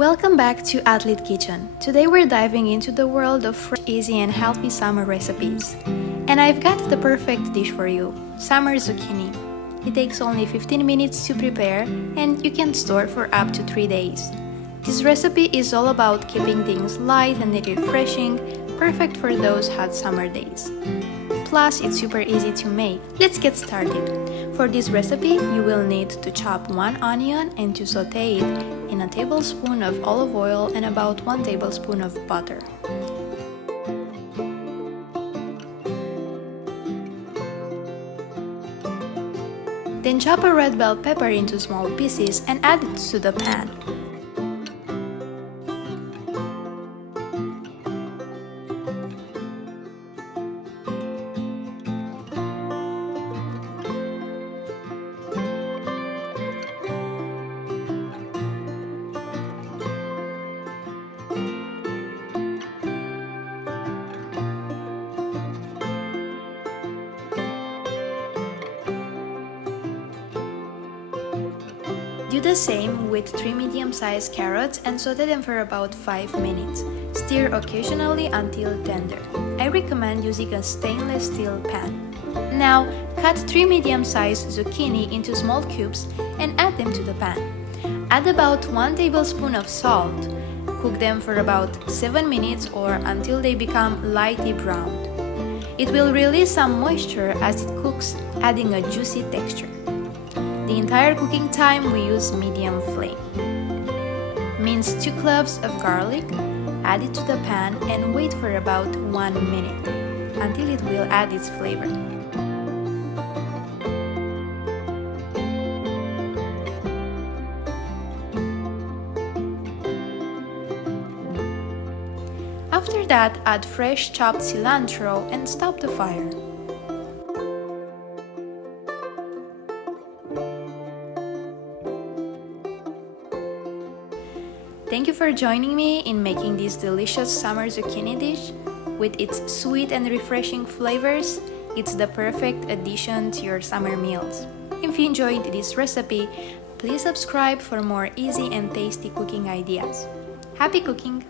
Welcome back to Athlete Kitchen. Today we're diving into the world of fresh, easy and healthy summer recipes. And I've got the perfect dish for you, summer zucchini. It takes only 15 minutes to prepare and you can store for up to 3 days. This recipe is all about keeping things light and refreshing, perfect for those hot summer days. Plus, it's super easy to make. Let's get started. For this recipe, you will need to chop 1 onion and to saute it in a tablespoon of olive oil and about 1 tablespoon of butter. Then chop a red bell pepper into small pieces and add it to the pan. Do the same with 3 medium-sized carrots and saute them for about 5 minutes. Stir occasionally until tender. I recommend using a stainless steel pan. Now, cut 3 medium-sized zucchini into small cubes and add them to the pan. Add about 1 tablespoon of salt. Cook them for about 7 minutes or until they become lightly browned. It will release some moisture as it cooks, adding a juicy texture. The entire cooking time we use medium flame. Mince 2 cloves of garlic, add it to the pan and wait for about 1 minute until it will add its flavor. After that, add fresh chopped cilantro and stop the fire. Thank you for joining me in making this delicious summer zucchini dish. With its sweet and refreshing flavors, it's the perfect addition to your summer meals. If you enjoyed this recipe, please subscribe for more easy and tasty cooking ideas. Happy cooking!